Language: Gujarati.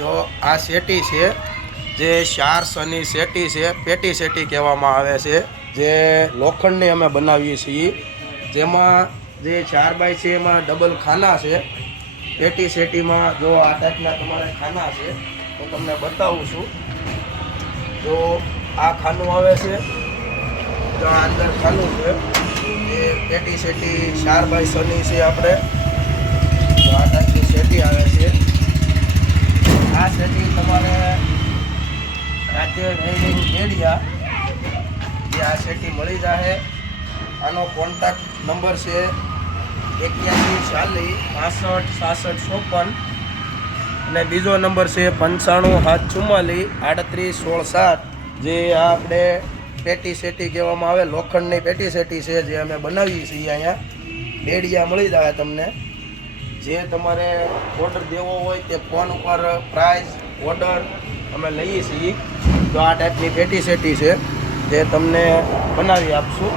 જો આ સેટી છે જે 4 સની સેટી છે, પેટી સેટી કહેવામાં આવે છે, જે લોખંડની અમે બનાવીએ છીએ, જેમાં જે 4 બાય છે એમાં ડબલ ખાના છે. પેટી સેટીમાં જો આ ટાઈપના તમારે ખાના છે, હું તમને બતાવું છું. જો આ ખાનું આવે છે, જો આ અંદર ખાનું છે, એ પેટી સેટી 4 બાય સની છે. આપણે તો આ ટાઈપની સેટી આવે છે. આ સેટી તમારે રાજ્ય વેલ્ડિંગ એરિયા જે આ સેટી મળી જાય. આનો કોન્ટેક્ટ નંબર છે 81 40 65 66 54 અને બીજો નંબર છે 95 744 38 16 7. જે આપણે પેટી સેટી કહેવામાં આવે, લોખંડની પેટી સેટી છે, જે અમે બનાવીએ છીએ. અહીંયા બેડિયા મળી જાય તમને. જે તમારે ઓર્ડર દેવો હોય તે ફોન ઉપર પ્રાઇસ ઓર્ડર અમે લઈએ છીએ. તો આ ટાઈપની પેટી સેટી છે, જે તમને બનાવી આપશું.